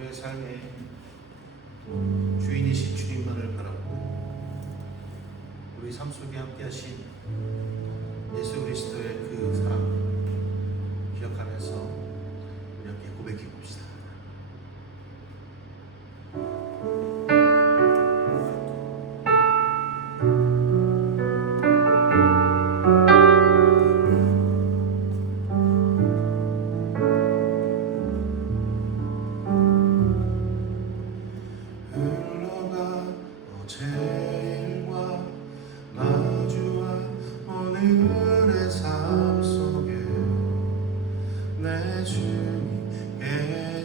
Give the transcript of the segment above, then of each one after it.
우리의 삶의 주인이신 주님만을 바라보고 우리 삶 속에 함께 하신 예수 그리스도의 그 사랑 기억하면서 우리 함께 고백해 봅시다. 내 주님께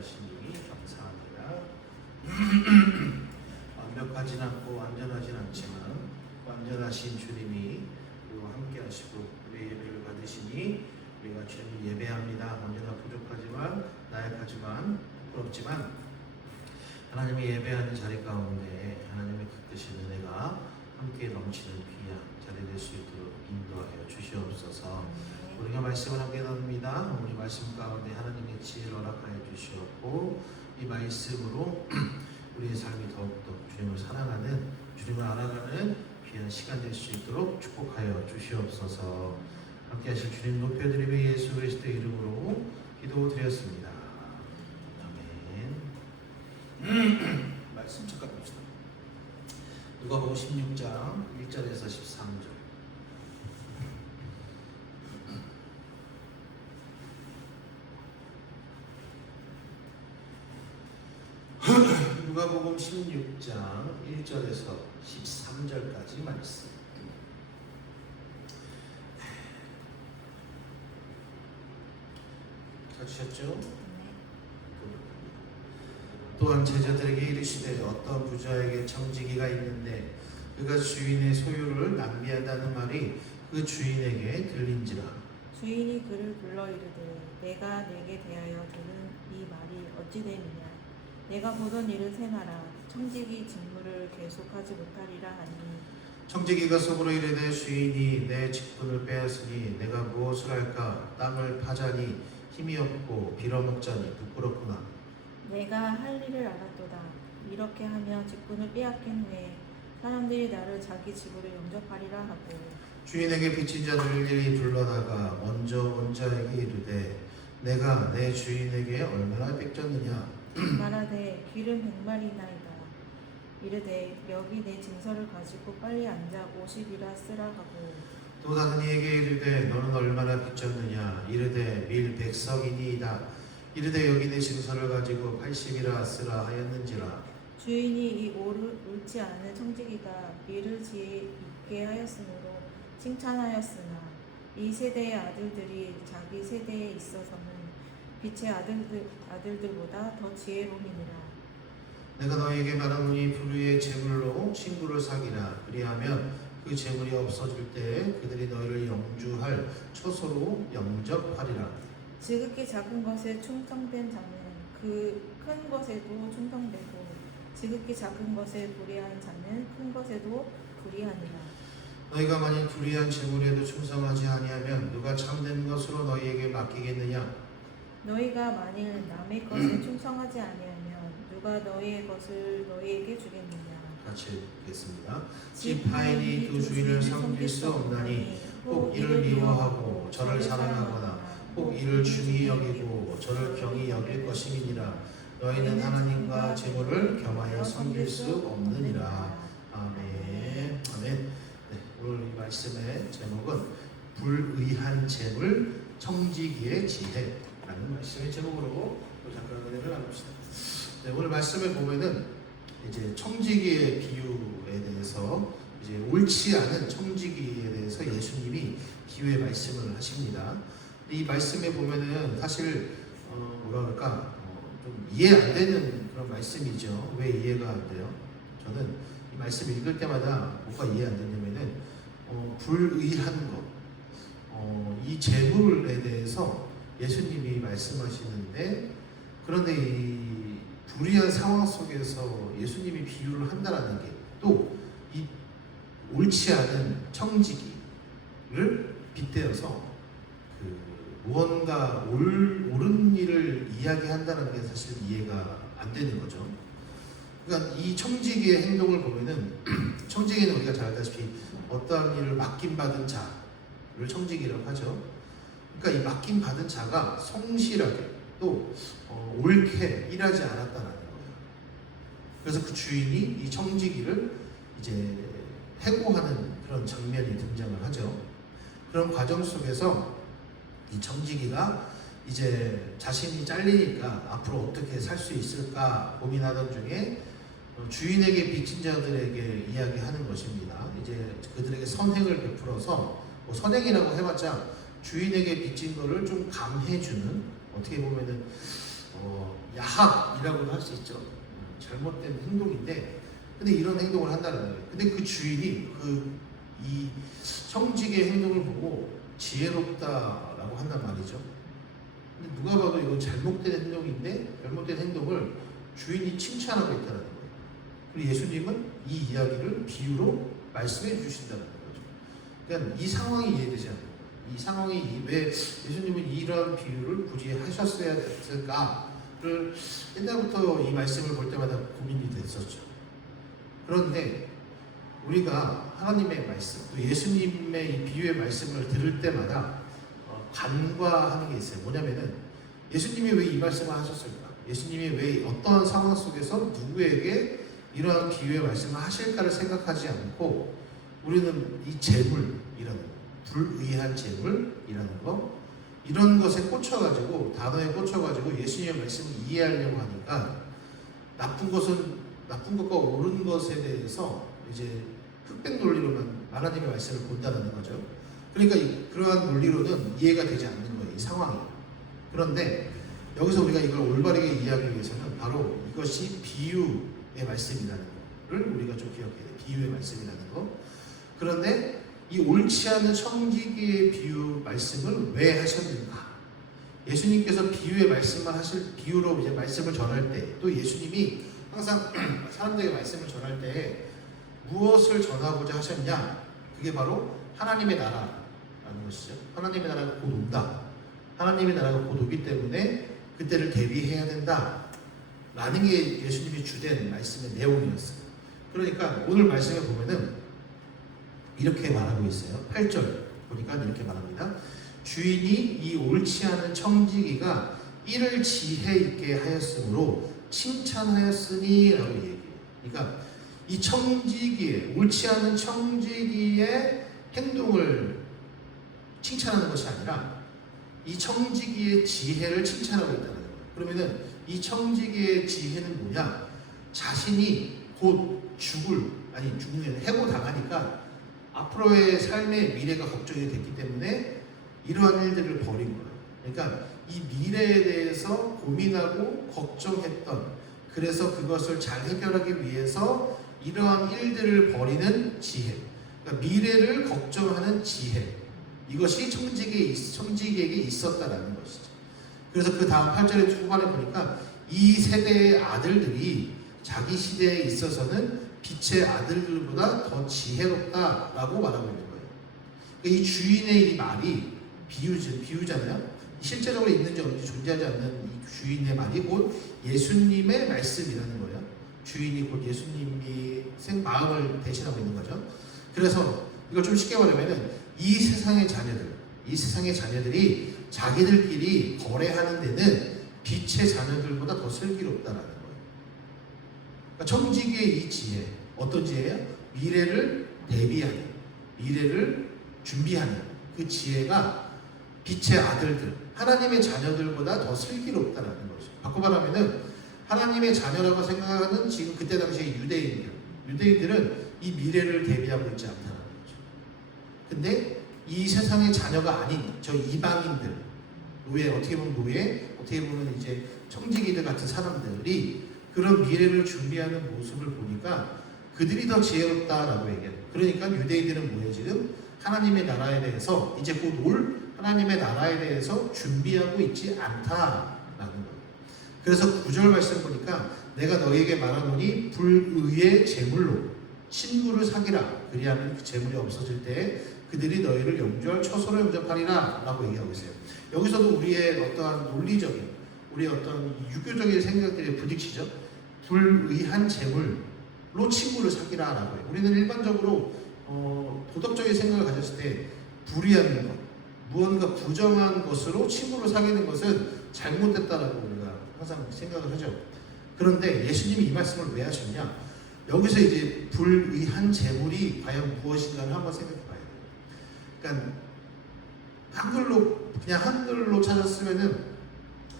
하시니 감사합니다. 완벽하진 않고 완전하진 않지만 완전하신 주님이 우리와 함께 하시고 우리 예배를 받으시니 우리가 주님을 예배합니다. 언제나 부족하지만 나약하지만 부끄럽지만 하나님이 예배하는 자리 가운데 하나님의 그 뜻인 은혜가 함께 넘치는 귀한 자리 될 수 있도록 인도하여 주시옵소서. 우리가 말씀을 함께 나눕니다. 우리 말씀 가운데 하나님의 지혜를 허락하여 주시옵고 이 말씀으로 우리의 삶이 더욱더 주님을 사랑하는 주님을 알아가는 귀한 시간 될 수 있도록 축복하여 주시옵소서. 함께 하실 주님 높여드리며 예수 그리스도의 이름으로 기도드렸습니다. 아멘. 말씀 잠깐 봅시다. 누가복음 16장 1절에서 13절. 누가복음 16장 1절에서 13절까지 말씀. 찾으셨죠? 또한 제자들에게 이르시되 어떤 부자에게 청지기가 있는데 그가 주인의 소유를 낭비한다는 말이 그 주인에게 들린지라. 주인이 그를 불러 이르되 내가 내게 대하여 들은 이 말이 어찌 됨이냐. 내가 보던 일을 생하라. 청지기 직무를 계속하지 못하리라 하니. 청지기가 속으로 이르되 주인이 내 직분을 빼앗으니 내가 무엇을 할까. 땅을 파자니 힘이 없고 빌어먹자니 부끄럽구나. 내가 할 일을 알았도다. 이렇게 하며 직분을 빼앗긴 후에 사람들이 나를 자기 집으로 영접하리라 하고. 주인에게 빚진 자들을 일일이 불러다가 먼저 온 자에게 이르되 내가 내 주인에게 얼마나 빚졌느냐. 말하되 기름 100마리나이다. 이르되 여기 내 증서를 가지고 빨리 앉아 50이라 쓰라 하고. 또 다른 이에게 이르되 너는 얼마나 빚졌느냐. 이르되 밀 100석이니이다. 이르되 여기 내 증서를 가지고 80이라 쓰라 하였는지라. 주인이 이 옳지 않은 청지기가 밀을 지혜 있게 하였으므로 칭찬하였으나 이 세대의 아들들이 자기 세대에 있어서는 빛의 아들들보다 더 지혜로우니라. 내가 너에게 말하노니 불의의 재물로 친구를 사귀라. 그리하면 그 재물이 없어질 때 그들이 너희를 영주할 처소로 영접하리라. 지극히 작은 것에 충성된 자는 그 큰 것에도 충성되고 지극히 작은 것에 불의한 자는 큰 것에도 불의하니라. 너희가 만일 불의한 재물에도 충성하지 아니하면 누가 참된 것으로 너희에게 맡기겠느냐. 너희가 만일 남의 것에 충성하지 아니하면 누가 너희의 것을 너희에게 주겠느냐. 같이 읽겠습니다. 지파인이 두 주인을 섬길 수 없나니 혹 이를 미워하고 저를 사랑하거나 혹 이를 중히 여기고 저를 경히 여길 것임이니라. 너희는 하나님과 재물을 겸하여 섬길 수 없느니라. 아멘. 아멘. 네, 오늘 이 말씀의 제목은 불의한 재물 청지기의 지혜라는 말씀의 제목으로 잠깐 은혜를 나눕시다. 네, 오늘 말씀을 보면은 이제 청지기의 비유에 대해서 이제 옳지 않은 청지기에 대해서 예수님이 비유의 말씀을 하십니다. 이 말씀에 보면은 사실 뭐라 그럴까 좀 이해 안 되는 그런 말씀이죠. 왜 이해가 안 돼요? 저는 이 말씀 읽을 때마다 뭐가 이해 안 되냐면은 불의한 것, 이 재물에 대해서 예수님이 말씀하시는데 그런데 이 불의한 상황 속에서 예수님이 비유를 한다라는 게 또 이 옳지 않은 청지기를 빗대어서 무언가 옳은 일을 이야기한다는 게 사실 이해가 안 되는 거죠. 그러니까 이 청지기의 행동을 보면은 청지기는 우리가 잘 알다시피 어떠한 일을 맡김받은 자를 청지기라고 하죠. 그러니까 이 맡김받은 자가 성실하게 또 옳게 일하지 않았다는 거예요. 그래서 그 주인이 이 청지기를 이제 해고하는 그런 장면이 등장을 하죠. 그런 과정 속에서 이 청지기가 이제 자신이 잘리니까 앞으로 어떻게 살 수 있을까 고민하던 중에 주인에게 빚진 자들에게 이야기하는 것입니다. 이제 그들에게 선행을 베풀어서 뭐 선행이라고 해봤자 주인에게 빚진 거를 좀 감해주는, 어떻게 보면은 야합이라고도 할 수 있죠. 잘못된 행동인데, 근데 이런 행동을 한다는 거예요. 근데 그 주인이 이 청지기의 행동을 보고 지혜롭다라고 한단 말이죠. 근데 누가 봐도 이건 잘못된 행동인데, 잘못된 행동을 주인이 칭찬하고 있다는 거예요. 그리고 예수님은 이 이야기를 비유로 말씀해 주신다는 거죠. 그러니까 이 상황이 이해되지 않아요. 이 상황이 왜 예수님은 이런 비유를 굳이 하셨어야 됐을까를 옛날부터 이 말씀을 볼 때마다 고민이 됐었죠. 그런데 우리가 하나님의 말씀, 또 예수님의 이 비유의 말씀을 들을 때마다 간과하는 게 있어요. 뭐냐면은 예수님이 왜 이 말씀을 하셨을까? 예수님이 왜 어떤 상황 속에서 누구에게 이러한 비유의 말씀을 하실까를 생각하지 않고 우리는 이 재물이라는 거, 불의한 재물이라는 거, 이런 것에 꽂혀가지고, 단어에 꽂혀가지고 예수님의 말씀을 이해하려고 하니까 나쁜 것과 옳은 것에 대해서 이제 흑백 논리로만 하나님의 말씀을 본다는 거죠. 그러니까 그러한 논리로는 이해가 되지 않는 거예요, 이 상황이. 그런데 여기서 우리가 이걸 올바르게 이해하기 위해서는 바로 이것이 비유의 말씀이라는 거를 우리가 좀 기억해야 돼요. 비유의 말씀이라는 거. 그런데 이 옳지 않은 청지기의 비유 말씀을 왜 하셨는가? 예수님께서 비유의 말씀을 비유로 이제 말씀을 전할 때, 또 예수님이 항상 사람들에게 말씀을 전할 때 무엇을 전하고자 하셨냐? 그게 바로 하나님의 나라라는 것이죠. 하나님의 나라가 곧 온다. 하나님의 나라가 곧 오기 때문에 그때를 대비해야 된다. 라는 게 예수님이 주된 말씀의 내용이었어요. 그러니까 오늘 말씀에 보면은 이렇게 말하고 있어요. 8절 보니까 이렇게 말합니다. 주인이 이 옳지 않은 청지기가 이를 지혜 있게 하였으므로 칭찬하였으니 라고 얘기해요. 그러니까 이 청지기의, 옳지 않은 청지기의 행동을 칭찬하는 것이 아니라 이 청지기의 지혜를 칭찬하고 있다는 거예요. 그러면은 이 청지기의 지혜는 뭐냐? 자신이 곧 죽으면 해고당하니까 앞으로의 삶의 미래가 걱정이 됐기 때문에 이러한 일들을 벌인 거예요. 그러니까 이 미래에 대해서 고민하고 걱정했던, 그래서 그것을 잘 해결하기 위해서 이러한 일들을 벌이는 지혜, 그러니까 미래를 걱정하는 지혜, 이것이 청지기에게 있었다라는 것이죠. 그래서 그 다음 8절의 초반에 보니까 이 세대의 아들들이 자기 시대에 있어서는 빛의 아들들보다 더 지혜롭다라고 말하고 있는 거예요. 이 주인의 이 말이 비유잖아요. 실제적으로 있는지 없는지 존재하지 않는 이 주인의 말이 곧 예수님의 말씀이라는 거예요. 주인이 곧 예수님이 마음을 대신하고 있는 거죠. 그래서 이걸 좀 쉽게 말하면은 이 세상의 자녀들이 자기들끼리 거래하는 데는 빛의 자녀들보다 더 슬기롭다라는 거예요. 그러니까 청지기의 이 지혜, 어떤 지혜예요? 미래를 대비하는, 미래를 준비하는 그 지혜가 빛의 아들들, 하나님의 자녀들보다 더 슬기롭다라는 거죠. 바꿔 말하면은 하나님의 자녀라고 생각하는 지금 그때 당시의 유대인들은 이 미래를 대비하고 있지 않다는 거죠. 근데 이 세상의 자녀가 아닌 저 이방인들, 어떻게 보면 이제 청지기들 같은 사람들이 그런 미래를 준비하는 모습을 보니까 그들이 더 지혜롭다라고 얘기해요. 그러니까 유대인들은 뭐예요? 지금 하나님의 나라에 대해서, 이제 곧 올 하나님의 나라에 대해서 준비하고 있지 않다라는 거예요. 그래서 9절 말씀 보니까 내가 너희에게 말하노니 불의의 재물로 친구를 사기라. 그리하면 그 재물이 없어질 때 그들이 너희를 영주할 처소로 영접하리라 라고 얘기하고 있어요. 여기서도 우리의 어떠한 논리적인, 우리의 어떤 유교적인 생각들이 부딪히죠. 불의한 재물로 친구를 사기라 라고 해요. 우리는 일반적으로 도덕적인 생각을 가졌을 때 불의한 것, 무언가 부정한 것으로 친구를 사귀는 것은 잘못됐다라고 우리가 항상 생각을 하죠. 그런데 예수님이 이 말씀을 왜 하셨냐? 여기서 이제 불의한 재물이 과연 무엇인가를 한번 생각해 봐야 돼요. 그러니까 한글로 찾았으면은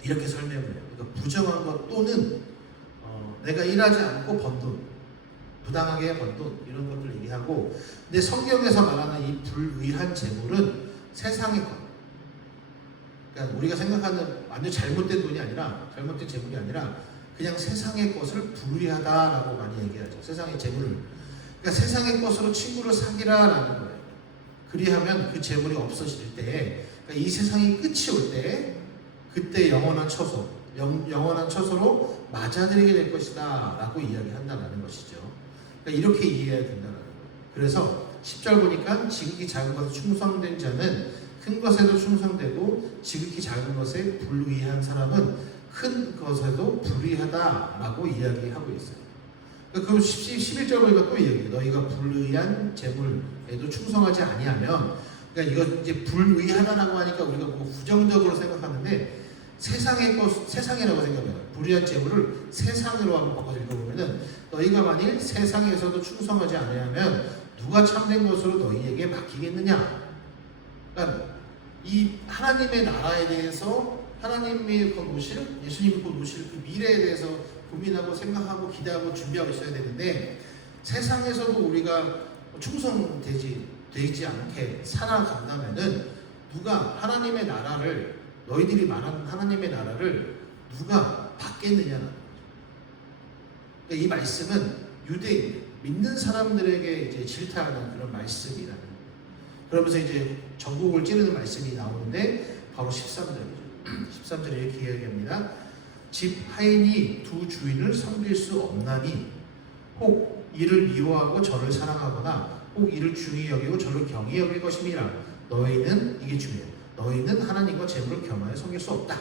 이렇게 설명을 해요. 그러니까 부정한 것 또는 내가 일하지 않고 번 돈, 부당하게 번 돈, 이런 것들 얘기하고, 근데 성경에서 말하는 이 불의한 재물은 세상의 것, 그러니까 우리가 생각하는 완전 잘못된 돈이 아니라, 잘못된 재물이 아니라 그냥 세상의 것을 불의하다라고 많이 얘기하죠. 세상의 재물을. 그러니까 세상의 것으로 친구를 사귀라라는 거예요. 그리하면 그 재물이 없어질 때, 그러니까 이 세상이 끝이 올 때, 그때 영원한 처소로 맞아들이게 될 것이다 라고 이야기한다는 것이죠. 그러니까 이렇게 이해해야 된다는 거예요. 그래서 10절 보니까 지극히 작은 것에 충성된 자는 큰 것에도 충성되고, 지극히 작은 것에 불의한 사람은 큰 것에도 불의하다라고 이야기하고 있어요. 그럼 11절 보니까 또 얘기해요. 너희가 불의한 재물에도 충성하지 아니하면, 그러니까 이거 이제 불의하다라고 하니까 우리가 뭐 부정적으로 생각하는데, 세상이라고 생각해요. 불의한 재물을 세상으로 한번 바꿔서 읽어보면은, 너희가 만일 세상에서도 충성하지 아니하면 누가 참된 것으로 너희에게 맡기겠느냐. 그러니까 이 하나님의 나라에 대해서, 하나님이 곧 오실, 예수님이 곧 오실 그 미래에 대해서 고민하고 생각하고 기대하고 준비하고 있어야 되는데, 세상에서도 우리가 충성되지 않게 살아간다면은 누가 하나님의 나라를, 너희들이 말하는 하나님의 나라를 누가 받겠느냐는 거죠. 그러니까 이 말씀은 유대인, 믿는 사람들에게 이제 질타하는 그런 말씀이라는 거예요. 그러면서 이제 전국을 찌르는 말씀이 나오는데 바로 13절이죠. 13절에 이렇게 이야기합니다. 집 하인이 두 주인을 섬길 수 없나니, 혹 이를 미워하고 저를 사랑하거나 혹 이를 중히 여기고 저를 경히 여길 것임이라. 너희는, 이게 중요해요. 너희는 하나님과 재물을 겸하여 섬길 수 없다.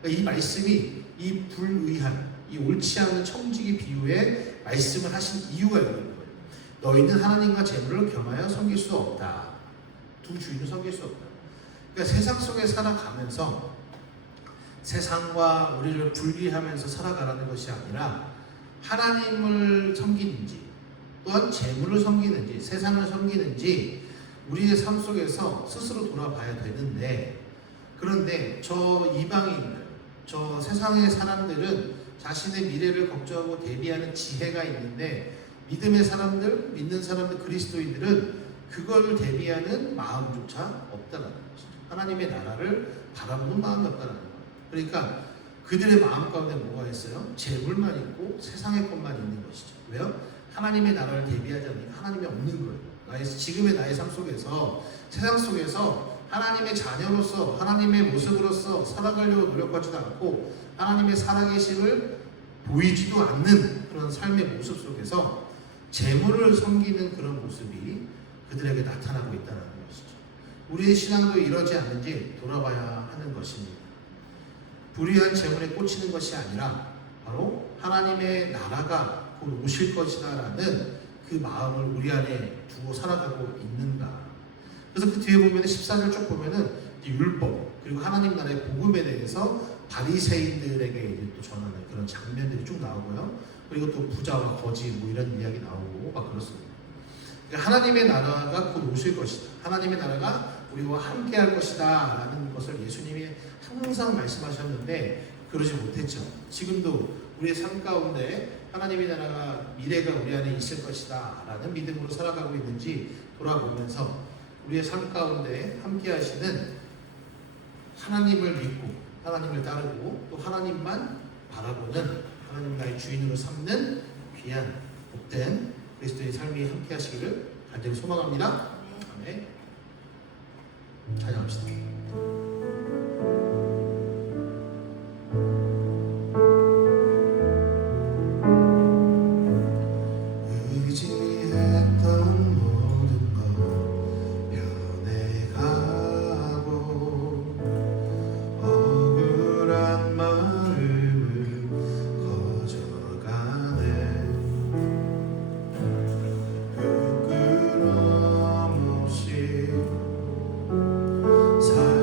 그러니까 이 말씀이 이 불의한, 이 옳지 않은 청지기 비유에 말씀을 하신 이유가 있는 거예요. 너희는 하나님과 재물을 겸하여 섬길 수 없다. 두 주인을 섬길 수 없다. 그러니까 세상 속에 살아가면서 세상과 우리를 분리하면서 살아가라는 것이 아니라, 하나님을 섬기는지 또한 재물을 섬기는지 세상을 섬기는지 우리의 삶 속에서 스스로 돌아봐야 되는데, 그런데 저 이방인들, 저 세상의 사람들은 자신의 미래를 걱정하고 대비하는 지혜가 있는데, 믿음의 사람들, 믿는 사람들, 그리스도인들은 그걸 대비하는 마음조차 없다라는 것이죠. 하나님의 나라를 바라보는 마음이 없다라는 거예요. 그러니까 그들의 마음 가운데 뭐가 있어요? 재물만 있고 세상의 것만 있는 것이죠. 왜요? 하나님의 나라를 대비하지 않으니까 하나님이 없는 거예요. 지금의 나의 삶 속에서, 세상 속에서 하나님의 자녀로서, 하나님의 모습으로서 살아가려고 노력하지도 않고 하나님의 살아계심을 보이지도 않는 그런 삶의 모습 속에서 재물을 섬기는 그런 모습이 그들에게 나타나고 있다는 것이죠. 우리의 신앙도 이러지 않는지 돌아봐야 하는 것입니다. 불의한 재물에 꽂히는 것이 아니라 바로 하나님의 나라가 곧 오실 것이다라는 그 마음을 우리 안에 두고 살아가고 있는가. 그래서 그 뒤에 보면 14절 쭉 보면은 율법 그리고 하나님 나라의 복음에 대해서 바리새인들에게 이제 또 전하는 그런 장면들이 쭉 나오고요. 그리고 또 부자와 거지 뭐 이런 이야기 나오고 막 그렇습니다. 그러니까 하나님의 나라가 곧 오실 것이다. 하나님의 나라가 우리와 함께할 것이다 라는 것을 예수님이 항상 말씀하셨는데 그러지 못했죠. 지금도 우리의 삶 가운데 하나님의 나라가, 미래가 우리 안에 있을 것이다 라는 믿음으로 살아가고 있는지 돌아보면서 우리의 삶 가운데 함께 하시는 하나님을 믿고 하나님을 따르고 또 하나님만 바라보는, 하나님 나의 주인으로 삼는 귀한 복된 그리스도의 삶이 함께 하시기를 간절히 소망합니다. 아멘. 찬양합시다. 사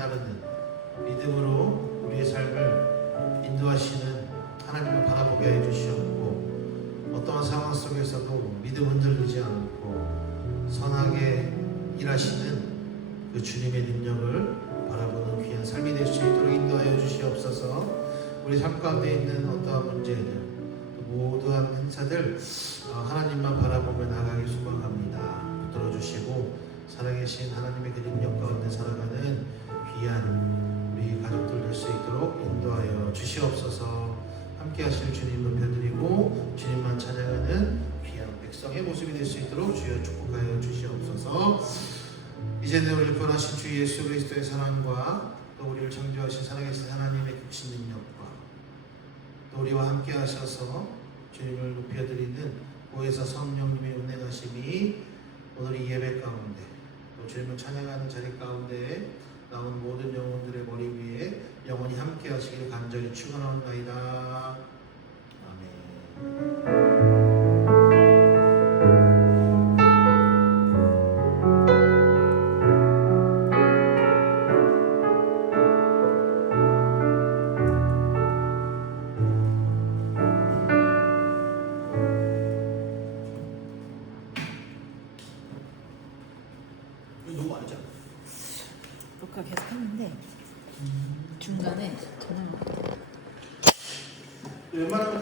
따르는 믿음으로 우리의 삶을 인도하시는 하나님을 바라보게 해주시었고, 어떠한 상황 속에서도 믿음 흔들리지 않고 선하게 일하시는 그 주님의 능력을 바라보는 귀한 삶이 될 수 있도록 인도하여 주시옵소서. 우리 삶 가운데 있는 어떠한 문제들, 모두한 행사들 하나님만 바라보며 나가길 소망합니다. 붙들어 주시고 살아계신 하나님의 그 능력 가운데 살아가는 귀한 우리 가족들 될 수 있도록 인도하여 주시옵소서. 함께 하실 주님 높여드리고 주님만 찬양하는 귀한 백성의 모습이 될 수 있도록 주여 축복하여 주시옵소서. 이제는 우리 구원하신 주 예수 그리스도의 사랑과 또 우리를 창조하신 살아계신 하나님의 극신 능력과 또 우리와 함께 하셔서 주님을 높여드리는 고해사 성령님의 운행하심이 오늘 이 예배 가운데 또 주님을 찬양하는 자리 가운데 나온 모든 영혼들의 머리 위에 영원히 함께 하시기를 간절히 축원하옵나이다. 아멘. 누구 알죠? 녹화 계속 했는데 중간에 전화 웬만하면